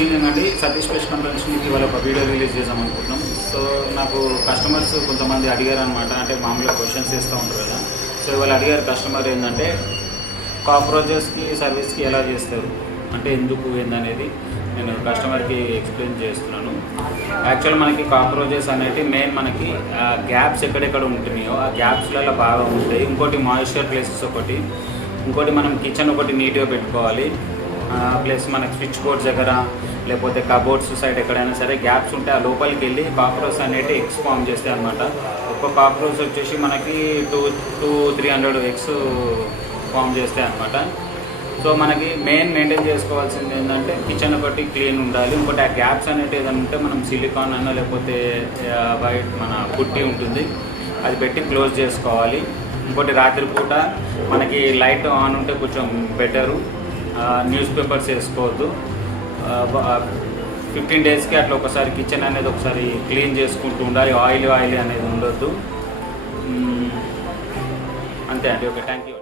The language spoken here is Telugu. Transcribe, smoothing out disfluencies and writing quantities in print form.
ఈవినింగ్ అండి, సతీష్ పేస్ట్ కంపెనీస్ నుంచి ఇవాళ ఒక వీడియో రిలీజ్ చేద్దాం అనుకుంటున్నాం. సో నాకు కస్టమర్స్ కొంతమంది అడిగారు అనమాట, అంటే మామూలుగా క్వశ్చన్స్ ఇస్తూ ఉంటారు కదా. సో ఇవాళ అడిగారు కస్టమర్ ఏంటంటే కాక్రోచెస్కి సర్వీస్కి ఎలా చేస్తారు, అంటే ఎందుకు ఏందనేది నేను కస్టమర్కి ఎక్స్ప్లెయిన్ చేస్తున్నాను. యాక్చువల్ మనకి కాక్రోచెస్ అనేవి మెయిన్ మనకి గ్యాప్స్ ఎక్కడెక్కడ ఉంటున్నాయో ఆ గ్యాప్స్లలో బాగా ఉంటాయి. ఇంకోటి మాయిశ్చర్ ప్లేసెస్ ఒకటి, ఇంకోటి మనం కిచెన్ ఒకటి నీట్గా పెట్టుకోవాలి. ప్లస్ మనకి స్విచ్ బోర్డ్స్ దగ్గర లేకపోతే కబోర్డ్స్ సైడ్ ఎక్కడైనా సరే గ్యాప్స్ ఉంటే ఆ లోపలికి వెళ్ళి కాక్రోచ్ అనేవి ఎగ్స్ ఫామ్ చేస్తాయి అనమాట. ఒక్క కాక్రోచ్ వచ్చేసి మనకి 200-300 ఎగ్స్ ఫామ్ చేస్తాయి అనమాట. సో మనకి మెయింటైన్ చేసుకోవాల్సింది ఏంటంటే కిచెన్ ఒకటి క్లీన్ ఉండాలి. ఇంకోటి ఆ గ్యాప్స్ అనేవి ఏదైనా ఉంటే మనం సిలికాన్ అన్న లేకపోతే వైట్ మన పుట్టి ఉంటుంది అది పెట్టి క్లోజ్ చేసుకోవాలి. ఇంకోటి రాత్రిపూట మనకి లైట్ ఆన్ ఉంటే కొంచెం బెటరు. న్యూస్ పేపర్స్ వేసుకోవద్దు. 15 డేస్కి అట్లా ఒకసారి కిచెన్ అనేది ఒకసారి క్లీన్ చేసుకుంటూ ఉండాలి. ఆయిల్ అనేది ఉండొద్దు. అంతే అండి. Okay, thank you.